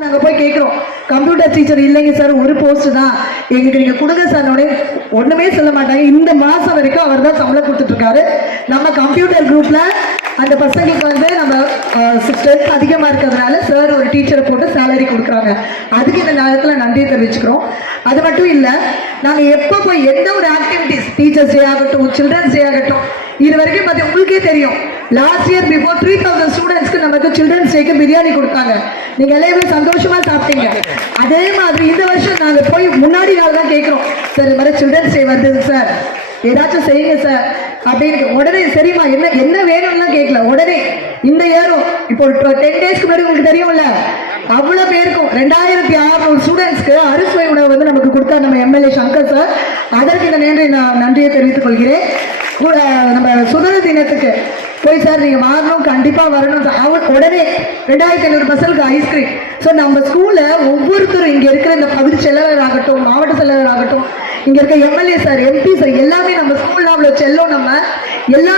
நாங்க போய் கேட்கிறோம், கம்ப்யூட்டர் டீச்சர் இல்லைங்க சார், ஒரு போஸ்ட் தான் எங்களுக்கு நீங்க கொடுங்க சார். ஒண்ணுமே சொல்ல மாட்டாங்க. இந்த மாசம் வரைக்கும் அவர் தான் சம்பளம் கொடுத்துட்டு இருக்காரு. நம்ம கம்ப்யூட்டர் குரூப்ல அந்த பசங்களுக்கு வந்து நம்ம ஸ்ட்ரென்த் அதிகமா இருக்கிறதுனால சார் ஒரு டீச்சரை போட்டு சேலரி கொடுக்குறாங்க. அதுக்கு இந்த நேரத்தில் நன்றியை தெரிவிச்சுக்கிறோம். அது மட்டும் இல்லை, நாங்கள் எப்போ போய் எந்த ஒரு ஆக்டிவிட்டிஸ், டீச்சர்ஸ் டே ஆகட்டும், சில்ட்ரன்ஸ் டே ஆகட்டும், இது வரைக்கும் பார்த்து உங்களுக்கே தெரியும், லாஸ்ட் இயர் பிஃபோர் 3000 ஸ்டூடெண்ட்ஸ்க்கு நமக்கு சில்ட்ரன்ஸ் டேக்கு பிரியாணி கொடுத்தாங்க. நீங்க எல்லாமே சந்தோஷமா சாப்பிட்டீங்க. அதே மாதிரி இந்த வருஷம் நாங்க போய் முன்னாடி நாள் தான் கேட்கிறோம், சார் இது மாதிரி சில்ட்ரன்ஸ் டே வந்தது சார், ஏதாச்சும் செய்யுங்க சார் அப்படின்னு. உடனே சரிம்மா என்ன வேணும்லாம் கேட்கல, உடனே இந்த இயரும் இப்போ 10 டேஸ்க்கு முன்னாடி உங்களுக்கு தெரியும்ல, அவ்வளவு பேருக்கும் 2600 ஸ்டூடெண்ட்ஸ்க்கு அறுசுவை உணவு வந்து நமக்கு கொடுத்தா நம்ம எம்எல்ஏ சங்கர் சார். அதற்கு இந்த நேரம் நான் நன்றியை தெரிவித்துக் கொள்கிறேன். நம்ம சுதந்திர தினத்துக்கு போய் சார் நீங்க மாறணும், கண்டிப்பா வரணும். உடனே 2500 பசங்களுக்கு ஐஸ்கிரீம். ஸோ நம்ம ஸ்கூல்ல ஒவ்வொருத்தரும் இங்க இருக்கிற இந்த பகுதி செயலாளர் ஆகட்டும், மாவட்ட செயலாளர் ஆகட்டும், இங்க இருக்க எம்எல்ஏ சார், எம்பி சார், எல்லாமே நம்ம ஸ்கூல்ல அவ்வளவு செல்லும். நம்ம எல்லாம்